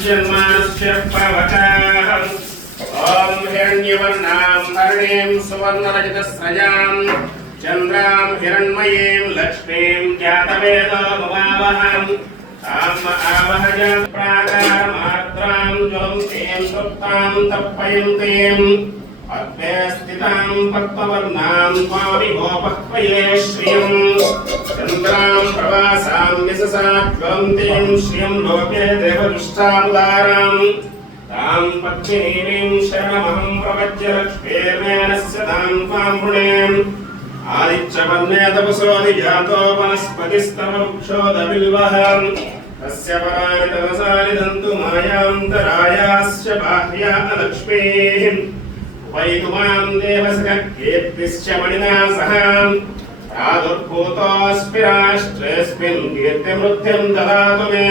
जन्मास्य पावकाः ॐ हिरण्यवर्णां हरिणीं सुवर्णरजतस्रजां चन्द्रां हिरण्मयीं लक्ष्मीं जातवेदो भवावहं ताम् आवहजां प्राकारमार्द्रां ज्वलन्तीं सुप्तां तप्पयन्तीम् अग्ने स्थितां पद्मवर्णां स्वामिभोपक्वये श्रियं चन्द्रां प्रवासां यशसा ज्वलन्तीं श्रियं लोके देवदुष्टामुदारां तां पद्मिनीं शरणमहं प्रपद्य लक्ष्मीर्मेणस्य तां त्वां वृणेम् आदित्यवर्णे तपसोऽधिजातो वनस्पतिस्तव वृक्षोदबिल्वः तस्य पराणि तमसानि दन्तु मायान्तरायाश्च बाह्या लक्ष्मीः वैतुमां देवसखकीर्तिश्च मणिना सह प्रादुर्भूतोऽस्मि राष्ट्रेऽस्मिन् कीर्तिमृद्धिं ददातु मे